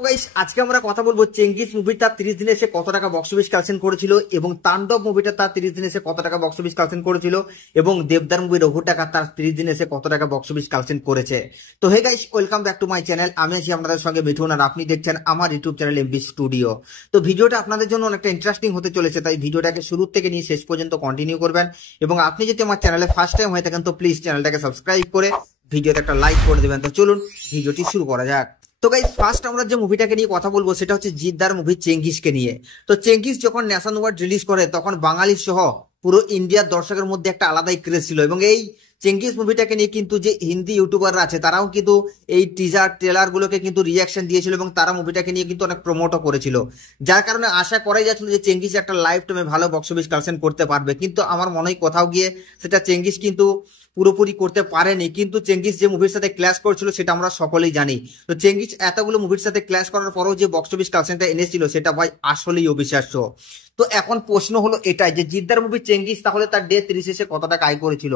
তো গাইস আজকে আমরা কথা বলবো চেঙ্গিস মুভি তার 30 দিনে এসে কত টাকা বক্স অফিস কালেকশন করেছিল এবং তাণ্ডব মুভিটা তার 30 দিনে এসে কত টাকা বক্স অফিস কালেকশন করেছিল এবং দেবদার মুভি রঘু টাকা তার 30 দিনে এসে কত টাকা বক্স অফিস কালেকশন করেছে। তো hey guys, welcome back to my channel. আমি আছি আপনাদের সঙ্গে মিঠুন আর আপনি দেখছেন আমার ইউটিউব চ্যানেল এমবি স্টুডিও। তো ভিডিওটা আপনাদের জন্য অনেকটা ইন্টারেস্টিং হতে চলেছে, তাই ভিডিওটাকে শুরু থেকে নিয়ে শেষ পর্যন্ত কন্টিনিউ করবেন এবং আপনি যদি আমার চ্যানেলে ফার্স্ট টাইম হয়ে থাকেন তো প্লিজ চ্যানেলটাকে সাবস্ক্রাইব করে ভিডিওতে একটা লাইক করে দেবেন। তো চলুন ভিডিওটি শুরু করা যাক। তো গাইস ফার্স্ট আমরা যে মুভিটাকে নিয়ে কথা বলবো সেটা হচ্ছে জিদ্দার মুভি চেঙ্গিসকে নিয়ে। তো চেঙ্গিস যখন ন্যাশন ওয়ার্ড রিলিজ করে তখন বাঙালি সহ পুরো ইন্ডিয়ার দর্শকের মধ্যে একটা আলাদাই ক্রেজ ছিল এবং এই চেঙ্গিস মুভিটাকে নিয়ে কিন্তু যে হিন্দি ইউটিউবাররা আছে তারাও কিন্তু এই টিজার ট্রেলার গুলোকে কিন্তু রিয়াকশন দিয়েছিল এবং তারা মুভিটাকে নিয়ে কিন্তু অনেক প্রমোটও করেছিল, যার কারণে আশা করাই যাচ্ছিল যে চেঙ্গিস একটা লাইফ টাইমে ভালো বক্স অফিস কালেকশন করতে পারবে। কিন্তু আমার মনে হয় কোথাও গিয়ে সেটা চেঙ্গিস কিন্তু পুরোপুরি করতে পারেনি। কিন্তু চেঙ্গিস যে মুভির সাথে ক্ল্যাশ করছিল সেটা আমরা সকলেই জানি। তো চেঙ্গিস এতগুলো মুভির সাথে ক্ল্যাশ করার পরেও যে বক্স অফিস কালেকশনটা এনেছিল সেটা ভাই আসলেই অবিশ্বাস্য। তো এখন প্রশ্ন হলো এটাই যে জিদ্দার মুভি চেঙ্গিস তাহলে তার ডে 30 এসে কত টাকা আয় করেছিল।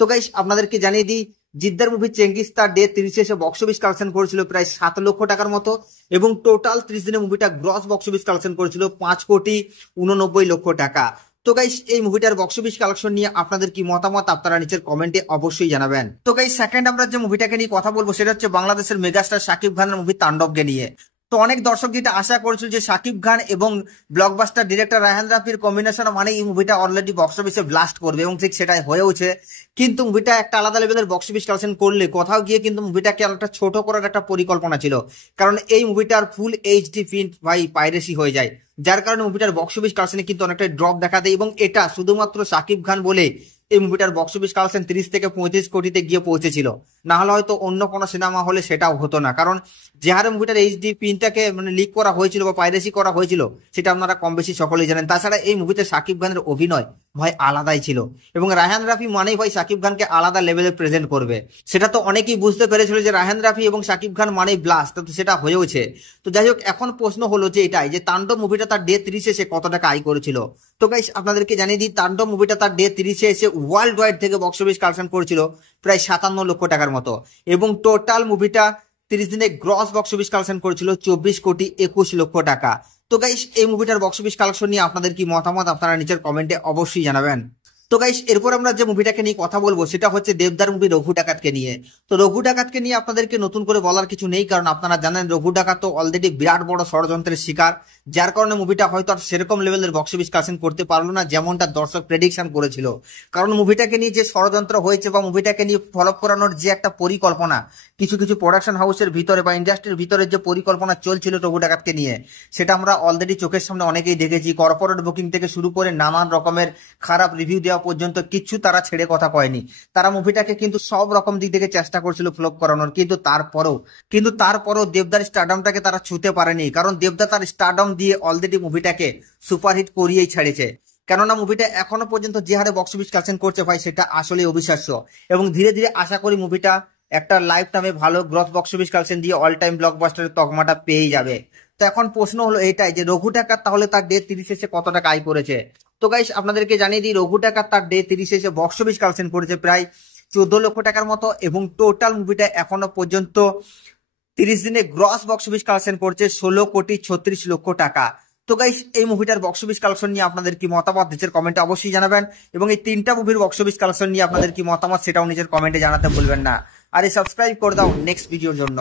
তো গাইস আপনাদেরকে জানিয়ে দিই, জিদ্দার মুভি চেঙ্গিস তার ডে 30 এসে বক্স অফিস কালেকশন করেছিল প্রায় 7 লক্ষ টাকার মতো এবং টোটাল 30 দিনে মুভিটা গ্রস বক্স অফিস কালেকশন করেছিল 5,89,00,000 টাকা। তো গাইস এই মুভিটার বক্স অফিস কালেকশন নিয়ে আপনাদের কি মতামত আপনারা নিচের কমেন্টে অবশ্যই জানাবেন। তো গাইস সেকেন্ড আমরা যে মুভিটাকে নিয়ে কথা বলবো সেটা হচ্ছে বাংলাদেশের মেগাস্টার শাকিব খানের মুভি তাণ্ডবকে নিয়ে। তো অনেক দর্শক যেটা আশা করেছিল যে শাকিব খান এবং ব্লকবাস্টার ডিরেক্টর রায়হান রাফির কম্বিনেশন মানে এই মুভিটা অলরেডি বক্স অফিসে ব্লাস্ট করবে এবং ঠিক সেটাই হয়েওছে। কিন্তু মুভিটা একটা আলাদা লেভেলের বক্স অফিস কালেকশন করলে কোথাও গিয়ে কিন্তু মুভিটাকে একটা ছোট করার একটা পরিকল্পনা ছিল, কারণ এই মুভিটার ফুল এইচডি প্রিন্ট ভাই পাইরেসি হয়ে যায়, যার কারণে মুভিটার বক্স অফিস কালেকশনে কিন্তু অনেকটা ড্রপ দেখা দেয় এবং এটা শুধুমাত্র শাকিব খান বলে এই মুভিটার বক্স অফিস কালেকশন 30 থেকে 35 কোটিতে গিয়ে পৌঁছেছিল। না হলে হয়তো অন্য কোনো সিনেমা হলে সেটাও হতো না, কারণ যে হারে মুভিটার এইচডি প্রিন্টটাকে মানে লিক করা হয়েছিল বা পাইরেসি করা হয়েছিল সেটা আপনারা কম বেশি সকলেই জানেন। তাছাড়া এই মুভিতে শাকিব খানের অভিনয় ভাই আলাদাই ছিল এবং রায়হান রাফি মানেই ভাই শাকিব খানকে আলাদা লেভেলে প্রেজেন্ট করবে। সেটা তো অনেকেই বুঝতে পেরেছিল যে রায়হান রাফি এবং শাকিব খান মানেই ব্লাস্ট, তো সেটা হয়েওছে। তো যাই হোক এখন প্রশ্ন হলো যে এটাই যে তাণ্ডব মুভিটা তার ডে 30 এসে কত টাকা আয় করেছিল। তো গাইস আপনাদেরকে জানিয়ে দিই, তাণ্ডব মুভিটা তার ডে 30 এসে ওয়ার্ল্ড ওয়াইড থেকে বক্স অফিস কালেকশন করেছিল প্রায় 57 লক্ষ টাকার মতো এবং টোটাল মুভিটা 30 দিনে গ্রস বক্স অফিস কালেকশন করেছিল 24,21,00,000 টাকা। তো গাইস এই মুভিটার বক্স অফিস কালেকশন নিয়ে আপনাদের কি মতামত আপনারা নিচের কমেন্টে অবশ্যই জানাবেন। তো গাইস এরপর আমরা যে মুভিটাকে নিয়ে কথা বলবো সেটা হচ্ছে দেবদার মুভি রঘু ডাকাতকে নিয়ে। তো রঘু ডাকাতকে নিয়ে আপনাদেরকে নতুন করে বলার কিছু নেই, কারণ আপনারা জানেন রঘু ডাকাত তো অলরেডি বিরাট বড় ষড়যন্ত্রের শিকার, যার কারণে মুভিটা হয়তো আর সেরকম লেভেলের বক্স অফিস কালেকশন করতে পারলো না যেমনটা দর্শক প্রেডিকশন করেছিল। কারণ মুভিটাকে নিয়ে যে ষড়যন্ত্র হয়েছে বা মুভিটাকে নিয়ে ফলো করানোর যে একটা পরিকল্পনা কিছু কিছু প্রোডাকশন হাউসের ভিতরে বা ইন্ডাস্ট্রির ভিতরে যে পরিকল্পনা চলছিল রঘু ডাকাতকে নিয়ে সেটা আমরা অলরেডি চোখের সামনে অনেকেই দেখেছি। কর্পোরেট বুকিং থেকে শুরু করে নানান রকমের খারাপ রিভিউ দেওয়া পর্যন্ত কিচ্ছু তারা ছেড়ে কথা কয়নি। তারা মুভিটাকে কিন্তু সব রকম দিক থেকে চেষ্টা করছিল ফ্লপ করানোর, কিন্তু তারপরও দেবদার স্টারডমটাকে তারা ছুঁতে পারেনি, কারণ দেবদা তার স্টারডম দিয়ে অলরেডি মুভিটাকে সুপারহিট করিয়েই ছাড়েছে। কেননা মুভিটা এখনো পর্যন্ত যে হারে বক্স অফিস কালেকশন করছে ভাই সেটা আসলে অবিশ্বাস্য এবং ধীরে ধীরে আশা করি মুভিটা একটা লাইফ টাইমে ভালো গ্রস বক্স অফিস কালেকশন দিয়ে অল টাইম ব্লকবাস্টারের তকমাটা পেয়ে যাবে। তো এখন প্রশ্ন হলো এটাই যে রঘু ডাকাত তাহলে তার ডে 30 এসে কত টাকা আয় করেছে। তো গাইস আপনাদেরকে জানিয়ে দিই, রঘু ডাকাত তার ডে 30 এসে বক্স অফিস কালেকশন করেছে প্রায় 14 লক্ষ টাকার মতো এবং টোটাল মুভিটা এখনো পর্যন্ত 30 দিনে গ্রস বক্স অফিস কালেকশন করছে 16,36,00,000 টাকা। তো গাইস এই মুভিটার বক্স অফিস কালেকশন নিয়ে আপনাদের কি মতামত নিচের কমেন্টে অবশ্যই জানাবেন এবং এই তিনটা মুভির বক্স অফিস কালেকশন নিয়ে আপনাদের কি মতামত সেটাও নিচের কমেন্টে জানাতে ভুলবেন না। আর এই সাবস্ক্রাইব করে দাও নেক্সট ভিডিওর জন্য।